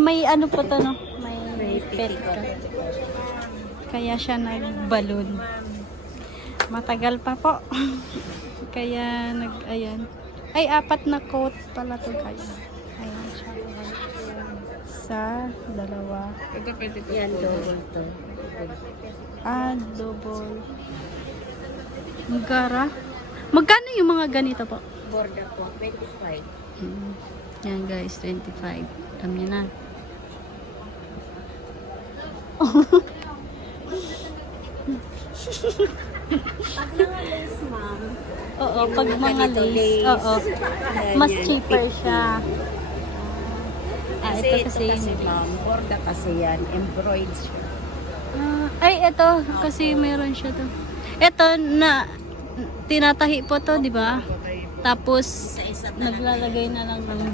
May ano po to, no? May petticoat. Kaya siya nag-balloon. Matagal pa po. Kaya ayan. Ay, 4 na coat pala to guys. Ayan siya. Sa 2. Ito pwede ko. Yan, double to. Double. Magkara. Magkano yung mga ganito po? Borda po, 25. Yan guys, 25. Alam niyo na. Pag mga lace, ma'am. Oo, pag mga lace. Oo. Mas cheaper siya. Ito kasi ma'am, borda kasi yan, embroidered siya. ay, ito. Kasi meron siya to. Ito, tinatahi po to, di ba? Tapos, naglalagay na lang ng